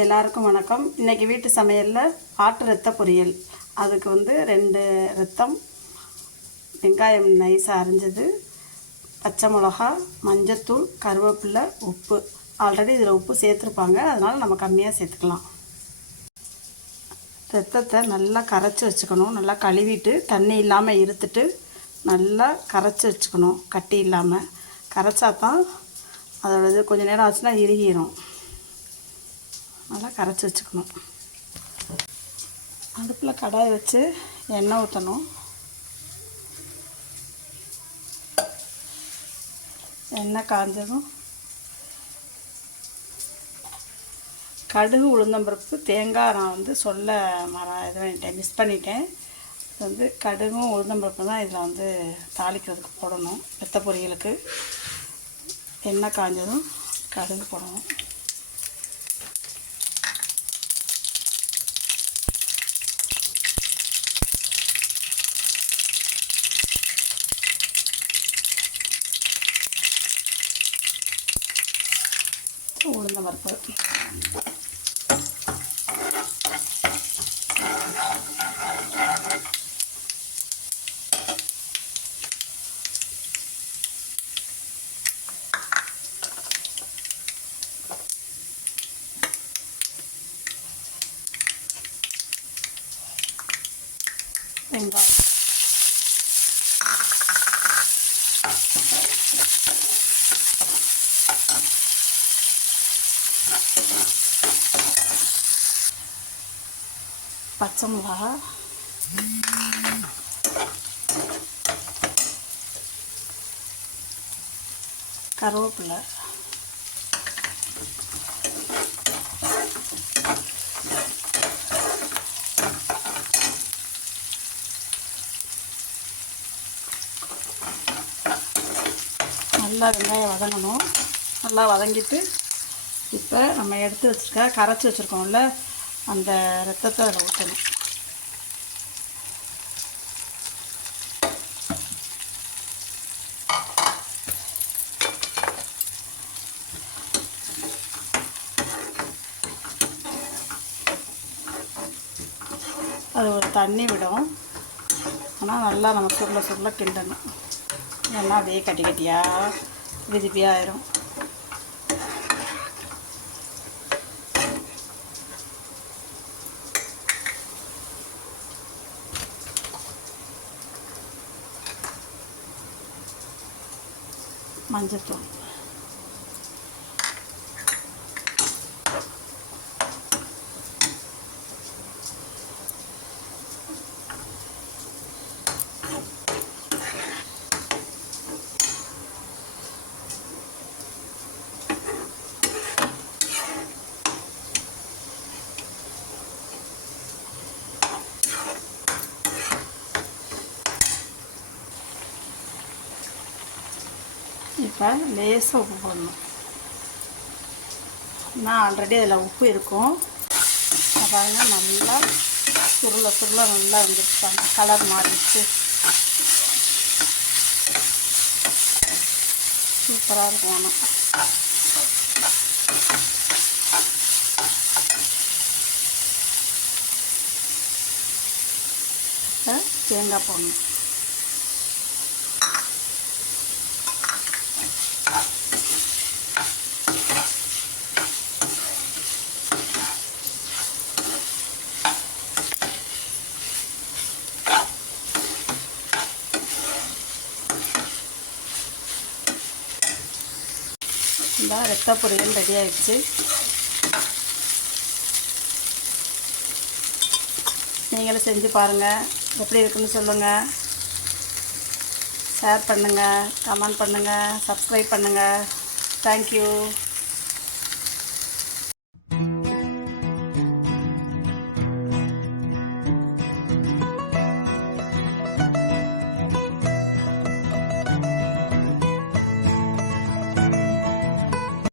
எல்லாருக்கும் வணக்கம். இன்றைக்கி வீட்டு சமையலில் ஆட்டு ரத்த பொரியல். அதுக்கு 2 ரத்தம், வெங்காயம் நைஸாக அரிஞ்சது, பச்சை மிளகா, மஞ்சத்தூள், கருவேப்பிலை, உப்பு. ஆல்ரெடி இதில் உப்பு சேர்த்துருப்பாங்க, அதனால் நம்ம கம்மியாக சேர்த்துக்கலாம். ரத்தத்தை நல்லா கரைச்சி வச்சுக்கணும். நல்லா கழுவிட்டு தண்ணி இல்லாமல் இருத்துட்டு நல்லா கரைச்சி வச்சுக்கணும். கட்டி இல்லாமல் கரைச்சா தான் அதோடது கொஞ்சம் நேரம் ஆச்சுன்னா இறுகிடும். நல்லா கரைச்சி வச்சுக்கணும். அடுப்பில் கடாய் வச்சு எண்ணெய் ஊற்றணும். எண்ணெய் காஞ்சதும் கடுகு, உளுந்தம்பருப்பு, தேங்காய் நான் சொல்ல இது பண்ணிட்டேன், மிஸ் பண்ணிட்டேன். இது கடுகும் உளுந்தம்பருப்பு தான் இதில் தாளிக்கிறதுக்கு போடணும். ரத்த பொரியலுக்கு எண்ணெய் காஞ்சதும் கடுகு போடணும். உளுந்தம்பருப்பு, வெங்காயம், பச்சை மிளகா, கருவேப்பிலை, நல்லா வெங்காயம் வதங்கணும். நல்லா வதங்கிட்டு இப்போ நம்ம எடுத்து வச்சுருக்க கரைச்சி வச்சுருக்கோம்ல அந்த ரத்தத்தை அதில் ஊற்றணும். அது ஒரு தண்ணி விடும். ஆனால் நல்லா நம்ம சுருள கிண்டணும். எல்லாம் அப்படியே கட்டி கட்டியாக விதிப்பியாக ஆயிரும். மஞ்சத்தூள், இப்போ லேசாக உப்பு போடணும். நான் ஆல்ரெடி அதில் உப்பு இருக்கும். அதாங்க நல்லா சுருள நல்லா வந்துருப்பாங்க. கலர் மாறிடுச்சு, சூப்பராக இருக்கும். ஆனால் தேங்காய் போடணும். இந்த ரத்த பொரியல் ரெடி ஆகிடுச்சு. நீங்களும் செஞ்சு பாருங்கள், எப்படி இருக்குன்னு சொல்லுங்கள். ஷேர் பண்ணுங்கள், கமெண்ட் பண்ணுங்கள், சப்ஸ்கிரைப் பண்ணுங்கள். தேங்க்யூ.